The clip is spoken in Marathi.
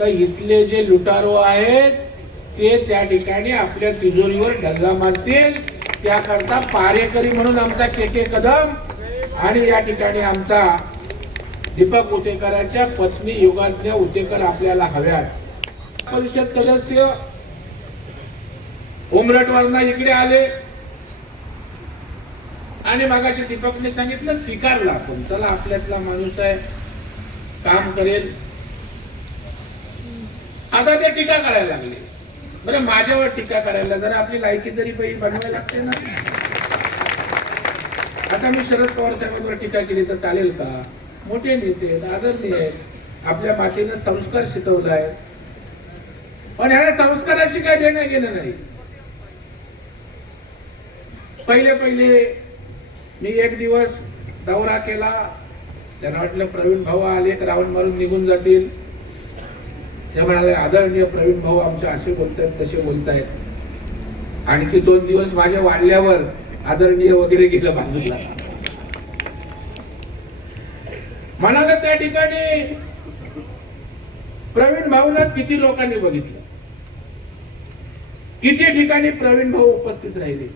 तर इथले जे लुटारो आहेत ते त्या ठिकाणी आपल्या तिजोरीवर डल्ला मारतील. त्याकरता पारेकरी म्हणून आमचा के कदम आणि या ठिकाणी आमचा दीपक उतेकरांच्या पत्नी युगाज्ञा उतेकर आपल्याला हव्यात. परिषद सदस्य उमरटवरना इकडे आले आणि मागाशी दीपकने सांगितलं स्वीकारला आपण, चला आपल्यातला माणूस आहे, काम करेल. आता ते टीका करायला लागले. बरं माझ्यावर टीका करायला जरा आपली लायकी तरी बनवायला लागते ना. आता मी शरद पवार साहेबांवर टीका केली तर चालेल का? मोठे नेते आदरणीय आहेत, आपल्या मातीनं संस्कार शिकवलाय, पण ह्याला संस्काराशी काय देणं घेणं नाही. पहिले मी एक दिवस दौरा केला, त्यांना वाटलं प्रवीण भाऊ आले रावण मारून निघून जातील. ते म्हणाले आदरणीय प्रवीण भाऊ आमचे असे बोलतायत तसे बोलतायत. आणखी 2 दिवस माझ्या वाढल्यावर आदरणीय वगैरे गेलं बाजूला. म्हणाला त्या ठिकाणी प्रवीण भाऊला किती लोकांनी बघितलं, किती ठिकाणी प्रवीण भाऊ उपस्थित राहिले.